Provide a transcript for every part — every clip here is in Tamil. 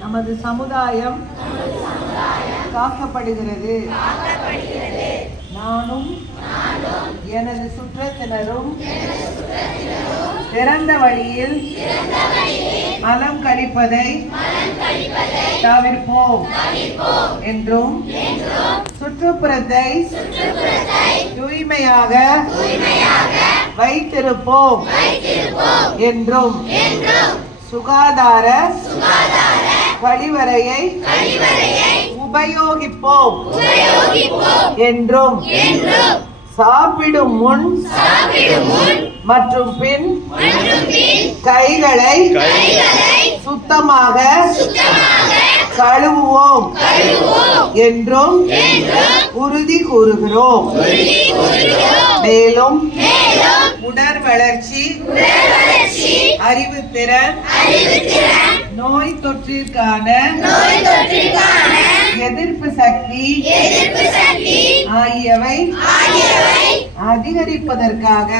நமது சமுதாயம் காக்கப்படுகிறது. நானும் எனது சுற்றத்தினரும் திறந்த வழியில் மலம் கழிப்பதை தவிர்ப்போம் என்றும் சுற்றுப்புறத்தை தூய்மையாக வைத்திருப்போம் என்றும் சுகாதார கழிவறையை உபயோகிப்போம் என்றும் சாப்பிடும் முன் மற்றும் பின் கைகளை சுத்தமாக கழுவுவோம் என்றும் உறுதி கூறுகிறோம். மேலும் உடற் வளர்ச்சி அறிவுத்திறன் நோய் தொற்றிற்கான எதிர்ப்பு சக்தி ஆகியவை அதிகரிப்பதற்காக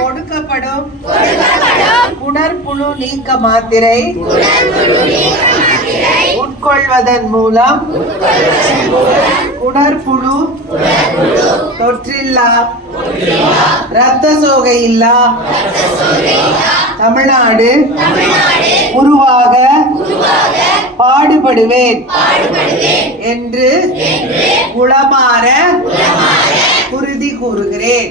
கொடுக்கப்படும் குடற்புழு நீக்க மாத்திரை உட்கொள்வதன் மூலம் குடற்புழு தொற்றில்லா. ரத்த சோகை இல்லா தமிழ்நாடு உருவாக பாடுபடுவேன் என்று உளமாற உறுதி கூறுகிறேன்.